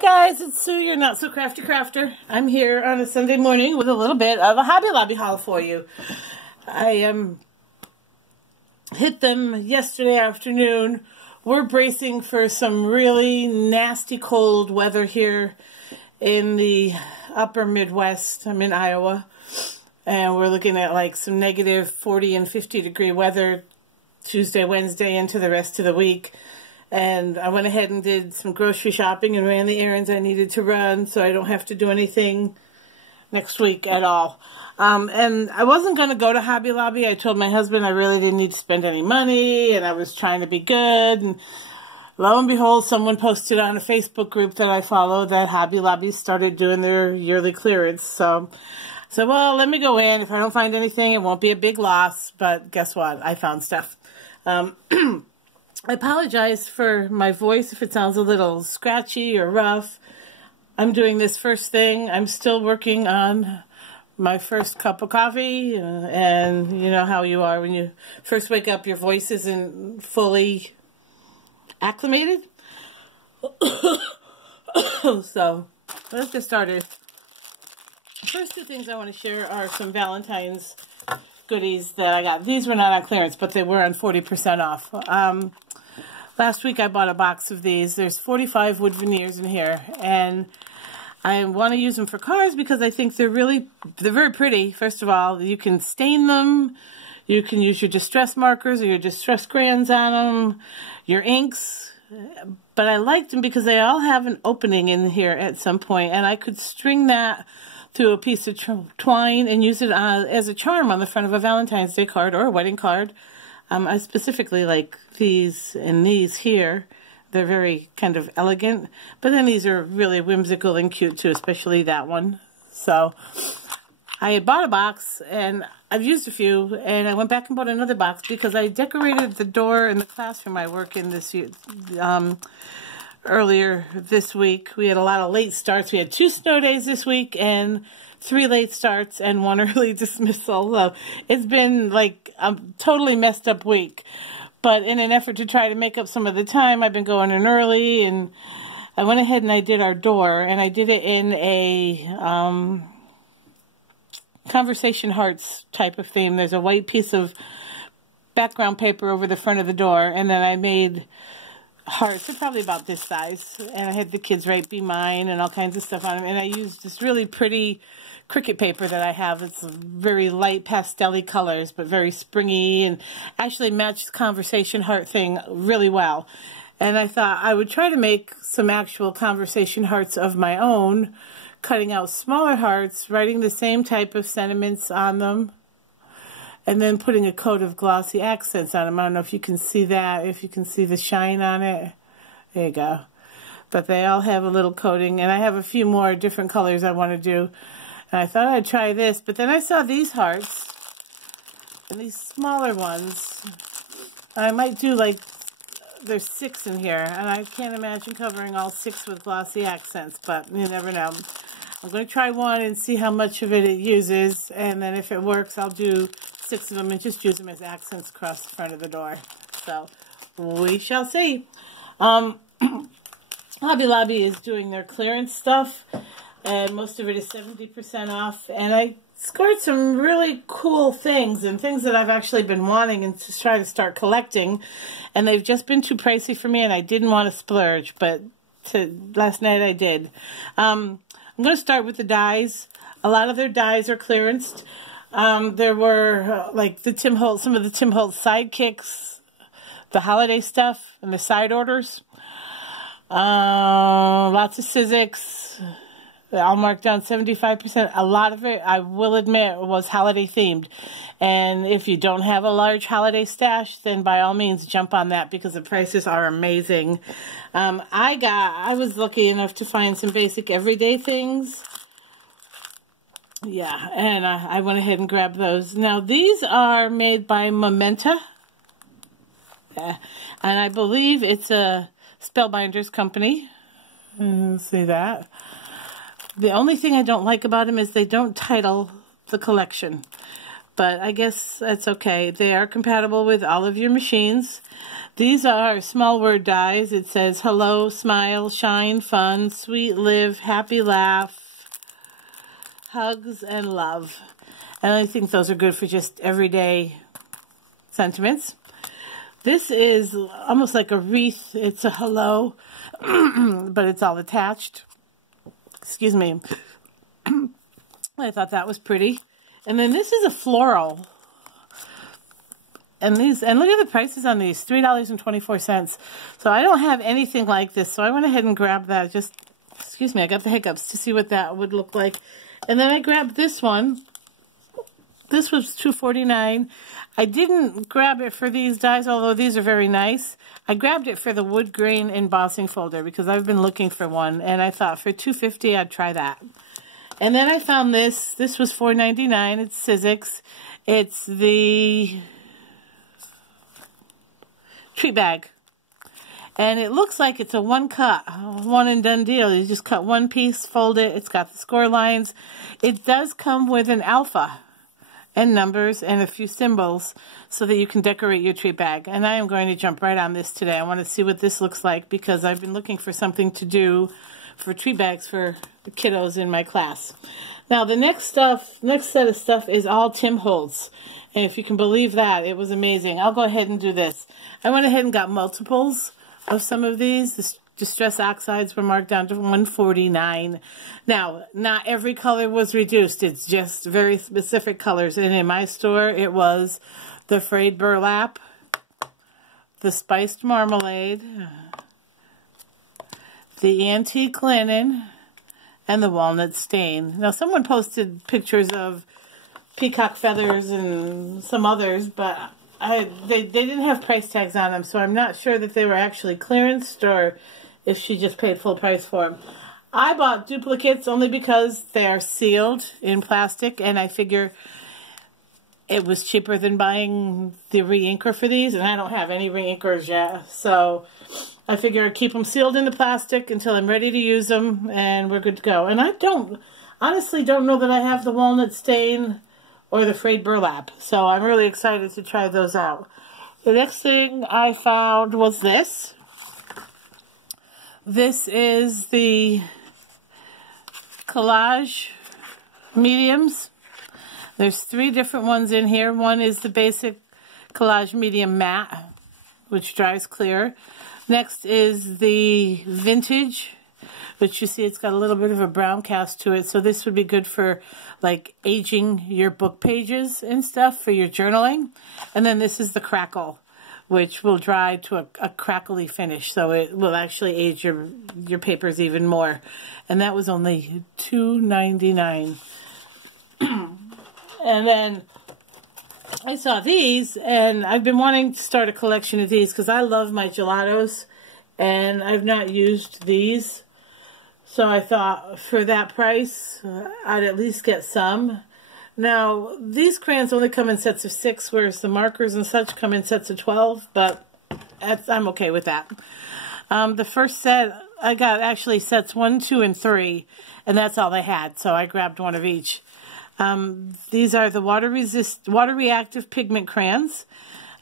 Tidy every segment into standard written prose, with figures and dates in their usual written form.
Guys, it's Sue, your not so crafty crafter. I'm here on a Sunday morning with a little bit of a Hobby Lobby haul for you. I hit them yesterday afternoon. We're bracing for some really nasty cold weather here in the upper Midwest. I'm in Iowa, and we're looking at like some negative 40 and 50 degree weather Tuesday, Wednesday, into the rest of the week. And I went ahead and did some grocery shopping and ran the errands I needed to run so I don't have to do anything next week at all. And I wasn't going to go to Hobby Lobby. I told my husband I really didn't need to spend any money, and I was trying to be good. And lo and behold, someone posted on a Facebook group that I follow that Hobby Lobby started doing their yearly clearance. So well, let me go in. If I don't find anything, it won't be a big loss. But guess what? I found stuff. I apologize for my voice if it sounds a little scratchy or rough. I'm doing this first thing. I'm still working on my first cup of coffee, and you know how you are when you first wake up, your voice isn't fully acclimated. So let's get started. The first two things I want to share are some Valentine's goodies that I got. These were not on clearance, but they were on 40% off. Last week I bought a box of these. There's 45 wood veneers in here, and I want to use them for cars because I think they're very pretty. First of all, you can stain them. You can use your distress markers or your distress crayons on them, your inks. But I liked them because they all have an opening in here at some point, and I could string that through a piece of twine and use it as a charm on the front of a Valentine's Day card or a wedding card. I specifically like these and these here. They're very kind of elegant, but then these are really whimsical and cute too, especially that one. So I had bought a box, and I've used a few, and I went back and bought another box because I decorated the door in the classroom I work in this year. Earlier this week, we had a lot of late starts. We had 2 snow days this week and 3 late starts and 1 early dismissal. So it's been like a totally messed up week. But in an effort to try to make up some of the time, I've been going in early, and I went ahead and I did our door, and I did it in a conversation hearts type of theme. There's a white piece of background paper over the front of the door, and then I made hearts. They're probably about this size, and I had the kids write "Be Mine" and all kinds of stuff on them, and I used this really pretty Cricut paper that I have. It's very light pastel-y colors, but very springy, and actually matched the conversation heart thing really well. And I thought I would try to make some actual conversation hearts of my own, cutting out smaller hearts, writing the same type of sentiments on them, and then putting a coat of glossy accents on them. I don't know if you can see that, if you can see the shine on it. There you go. But they all have a little coating, and I have a few more different colors I want to do. And I thought I'd try this, but then I saw these hearts, and these smaller ones. I might do like, there's 6 in here, and I can't imagine covering all 6 with glossy accents, but you never know. I'm going to try one and see how much of it uses, and then if it works, I'll do 6 of them and just use them as accents across the front of the door. So we shall see. Hobby Lobby is doing their clearance stuff, and most of it is 70% off, and I scored some really cool things, and things that I've actually been wanting and to try to start collecting, and they've just been too pricey for me, and I didn't want to splurge, but last night I did. I'm going to start with the dies. A lot of their dies are clearanced. There were like some of the Tim Holtz sidekicks, the holiday stuff, and the side orders. Lots of Sizzix. All marked down 75%. A lot of it, I will admit, was holiday themed. And if you don't have a large holiday stash, then by all means jump on that because the prices are amazing. I was lucky enough to find some basic everyday things. Yeah, and I went ahead and grabbed those. Now, these are made by Momenta. And I believe it's a Spellbinders company. See that? The only thing I don't like about them is they don't title the collection. but I guess that's okay. They are compatible with all of your machines. These are small word dies. It says hello, smile, shine, fun, sweet, live, happy, laugh, hugs, and love. And I think those are good for just everyday sentiments. This is almost like a wreath. It's a hello, but it's all attached. Excuse me. I thought that was pretty. And then this is a floral. And look at the prices on these, $3.24. So I don't have anything like this. So I went ahead and grabbed that. Just, excuse me, I got the hiccups to see what that would look like. And then I grabbed this one. This was $2.49. I didn't grab it for these dies, although these are very nice. I grabbed it for the wood grain embossing folder because I've been looking for one. And I thought for $2.50 I'd try that. And then I found this. This was $4.99. It's Sizzix. It's the treat bag. And it looks like it's a one-cut, one-and-done deal. You just cut one piece, fold it. It's got the score lines. It does come with an alpha and numbers and a few symbols so that you can decorate your treat bag. And I am going to jump right on this today. I want to see what this looks like because I've been looking for something to do for treat bags for the kiddos in my class. Now, the next set of stuff is all Tim Holtz. And if you can believe that, it was amazing. I'll go ahead and do this. I went ahead and got multiples of some of these. The Distress Oxides were marked down to $1.49. Now, not every color was reduced. It's just very specific colors. And in my store, it was the Frayed Burlap, the Spiced Marmalade, the Antique Linen, and the Walnut Stain. Now, someone posted pictures of peacock feathers and some others, but they didn't have price tags on them, so I'm not sure that they were actually clearanced or if she just paid full price for them. I bought duplicates only because they're sealed in plastic, and I figure it was cheaper than buying the re-inker for these, and I don't have any re-inkers yet, so I figure I'd keep them sealed in the plastic until I'm ready to use them, and we're good to go. And I honestly don't know that I have the Walnut Stain or the Frayed Burlap, so I'm really excited to try those out. The next thing I found was this. This is the Collage Mediums. There's 3 different ones in here. One is the basic Collage Medium Matte, which dries clear. Next is the Vintage, which you see it's got a little bit of a brown cast to it. So this would be good for like aging your book pages and stuff for your journaling. And then this is the Crackle, which will dry to a crackly finish. So it will actually age your papers even more. And that was only $2.99. And then I saw these, and I've been wanting to start a collection of these because I love my gelatos, and I've not used these. So I thought for that price, I'd at least get some. Now, these crayons only come in sets of 6, whereas the markers and such come in sets of 12, but I'm okay with that. The first set, I got actually sets 1, 2, and 3, and that's all they had, so I grabbed one of each. These are the water reactive pigment crayons.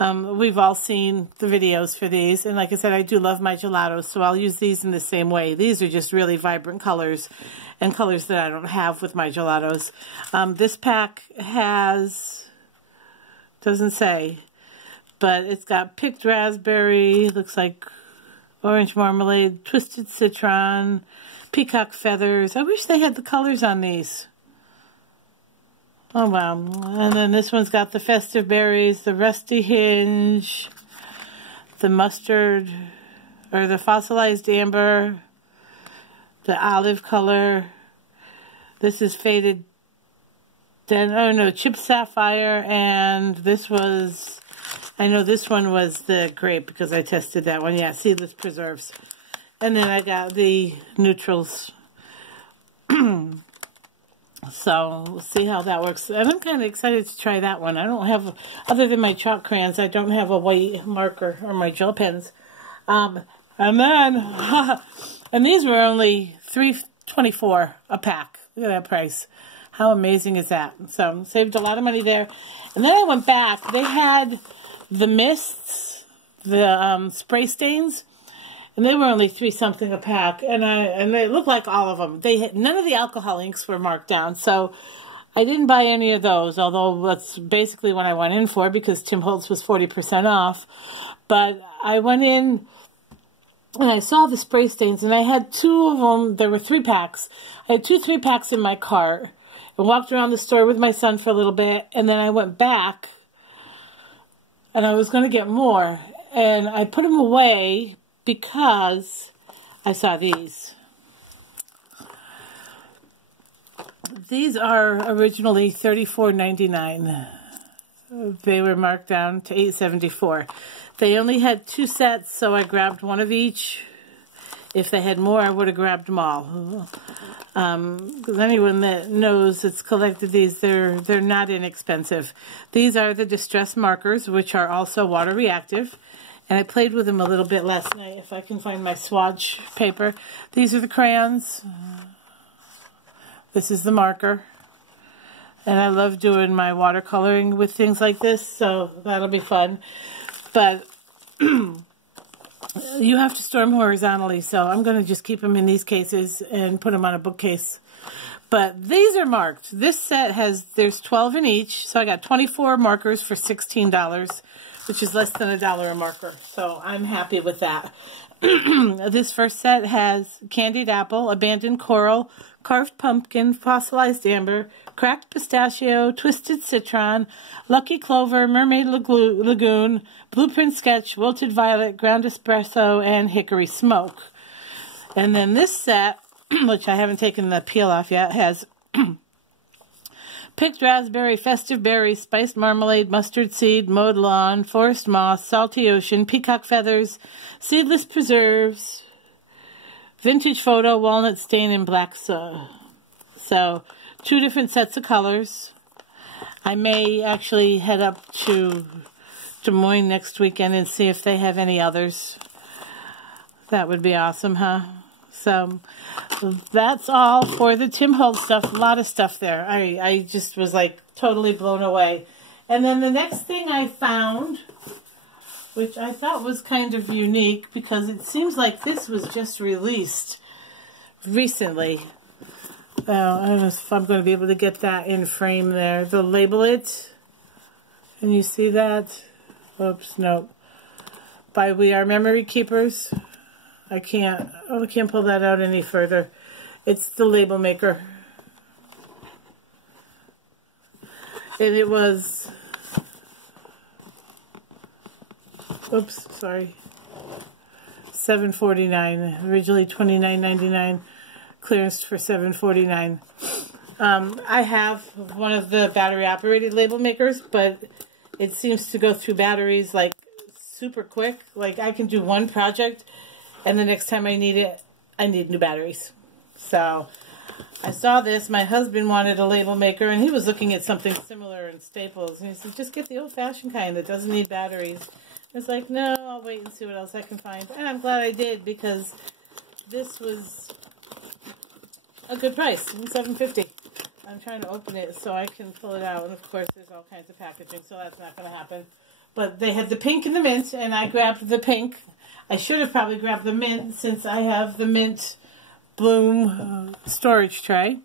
We've all seen the videos for these, and like I said, I do love my gelatos, so I'll use these in the same way. These are just really vibrant colors, and colors that I don't have with my gelatos. This pack has, doesn't say, but it's got picked raspberry, looks like orange marmalade, twisted citron, peacock feathers. I wish they had the colors on these. Oh, wow. And then this one's got the festive berries, the rusty hinge, the mustard, or the fossilized amber, the olive color. This is faded, chip sapphire, and this was, I know this one was the grape because I tested that one. Yeah, seedless preserves. And then I got the neutrals. So we'll see how that works. And I'm kind of excited to try that one. I don't have, other than my chalk crayons, I don't have a white marker or my gel pens. And then, and these were only $3.24 a pack. Look at that price. How amazing is that? So saved a lot of money there. And then I went back. They had the mists, the spray stains, and they were only $3-something a pack. And they looked like all of them. None of the alcohol inks were marked down. So I didn't buy any of those, although that's basically what I went in for because Tim Holtz was 40% off. But I went in and I saw the spray stains, and I had 2 of them. There were 3 packs. I had 2 3-packs in my cart and walked around the store with my son for a little bit, and then I went back and I was going to get more. And I put them away because I saw these. These are originally $34.99. They were marked down to $8.74. They only had 2 sets, so I grabbed one of each. If they had more, I would have grabbed them all. Because anyone that knows that's collected these, they're not inexpensive. These are the distress markers, which are also water reactive. And I played with them a little bit last night, if I can find my swatch paper. These are the crayons. This is the marker. And I love doing my watercoloring with things like this, so that'll be fun. But you have to store them horizontally, so I'm going to just keep them in these cases and put them on a bookcase. But these are marked. This set there's 12 in each, so I got 24 markers for $16, which is less than $1 a marker. So I'm happy with that. This first set has candied apple, abandoned coral, carved pumpkin, fossilized amber, cracked pistachio, twisted citron, lucky clover, mermaid lagoon, blueprint sketch, wilted violet, ground espresso, and hickory smoke. And then this set, which I haven't taken the peel off yet, has picked raspberry, festive berry, spiced marmalade, mustard seed, mowed lawn, forest moss, salty ocean, peacock feathers, seedless preserves, vintage photo, walnut stain, and black soda. So 2 different sets of colors. I may actually head up to Des Moines next weekend and see if they have any others. That would be awesome, huh? So that's all for the Tim Holtz stuff. A lot of stuff there. I just was like totally blown away. And then the next thing I found, which I thought was kind of unique because it seems like this was just released recently. I don't know if I'm going to be able to get that in frame there. The label it. Can you see that? Oops, nope. By We Are Memory Keepers. I can't pull that out any further. It's the label maker. And it was, oops, sorry, $7.49. Originally $29.99. Clearance for $7.49. I have one of the battery operated label makers, but it seems to go through batteries like super quick. Like I can do one project and the next time I need it, I need new batteries. So I saw this. My husband wanted a label maker and he was looking at something similar in Staples. And he said, just get the old-fashioned kind that doesn't need batteries. I was like, no, I'll wait and see what else I can find. And I'm glad I did because this was a good price, $7.50. I'm trying to open it so I can pull it out, and of course there's all kinds of packaging, so that's not going to happen. But they had the pink and the mint, and I grabbed the pink. I should have probably grabbed the mint since I have the mint bloom storage tray.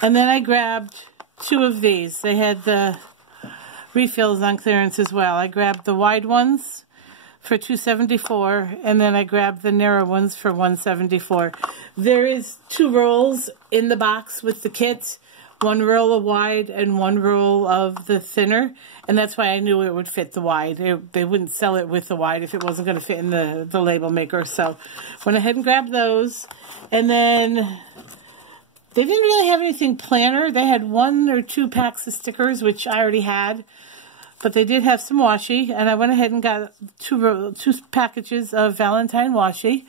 And then I grabbed 2 of these. They had the refills on clearance as well. I grabbed the wide ones for $2.74, and then I grabbed the narrow ones for $1.74. There is 2 rolls in the box with the kit, 1 roll of wide and 1 roll of the thinner, and that's why I knew it would fit the wide. They wouldn't sell it with the wide if it wasn't going to fit in the label maker, so went ahead and grabbed those. And then they didn't really have anything planner. They had 1 or 2 packs of stickers, which I already had. But they did have some washi, and I went ahead and got 2 packages of Valentine washi.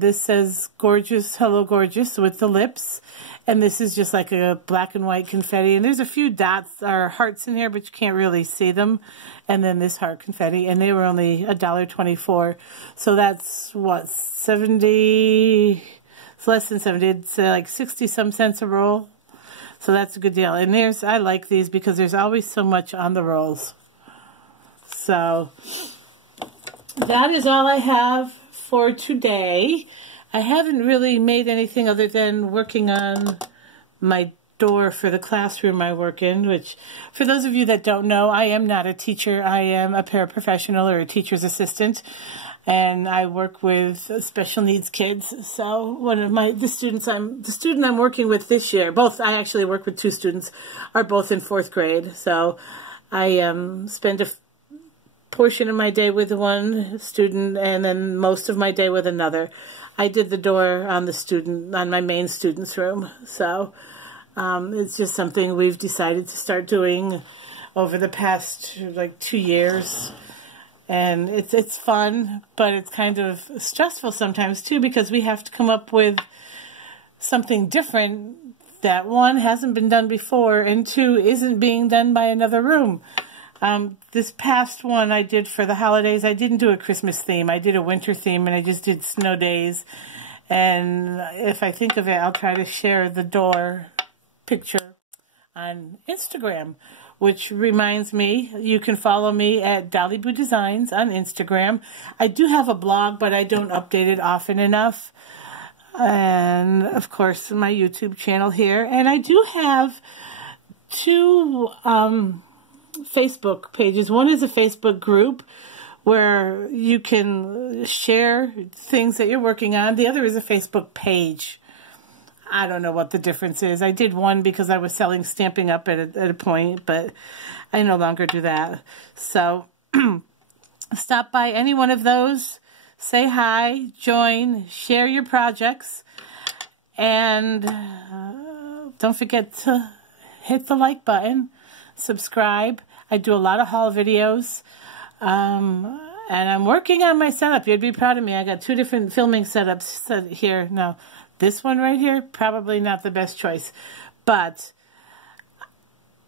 This says Gorgeous, Hello Gorgeous with the lips. And this is just like a black and white confetti. And there's a few dots or hearts in here, but you can't really see them. And then this heart confetti. And they were only $1.24. So that's, what, 70... It's less than 70. It's like 60-some cents a roll. So that's a good deal. And I like these because there's always so much on the rolls. So that is all I have for today. I haven't really made anything other than working on my door for the classroom I work in, which, for those of you that don't know, I am not a teacher. I am a paraprofessional or a teacher's assistant, and I work with special needs kids. So one of the student I'm working with this year, I actually work with 2 students, are both in 4th grade. So I spend a portion of my day with one student and then most of my day with another. I did the door on my main student's room. So it's just something we've decided to start doing over the past like 2 years. And it's fun, but it's kind of stressful sometimes too, because we have to come up with something different that, 1, hasn't been done before, and 2, isn't being done by another room. This past one I did for the holidays, I didn't do a Christmas theme. I did a winter theme, and I just did snow days. And if I think of it, I'll try to share the door picture on Instagram. Which reminds me, you can follow me at Dolly Boo Designs on Instagram. I do have a blog, but I don't update it often enough. And, of course, my YouTube channel here. And I do have 2 Facebook pages. One is a Facebook group where you can share things that you're working on. The other is a Facebook page. I don't know what the difference is. I did one because I was selling Stampin' Up! at a point, but I no longer do that. So stop by any one of those, say hi, join, share your projects, and don't forget to hit the like button, subscribe. I do a lot of haul videos, and I'm working on my setup. You'd be proud of me. I got 2 different filming setups here now. This one right here, probably not the best choice, but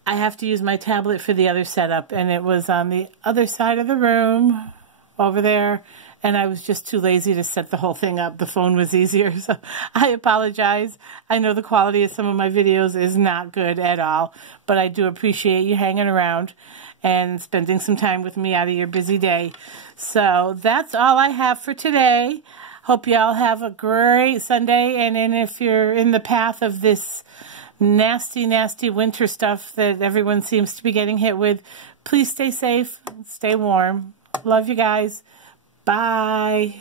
I have to use my tablet for the other setup, and it was on the other side of the room over there, and I was just too lazy to set the whole thing up. The phone was easier, so I apologize. I know the quality of some of my videos is not good at all, but I do appreciate you hanging around and spending some time with me out of your busy day. So that's all I have for today. Hope y'all have a great Sunday, and then if you're in the path of this nasty, nasty winter stuff that everyone seems to be getting hit with, please stay safe, stay warm. Love you guys. Bye.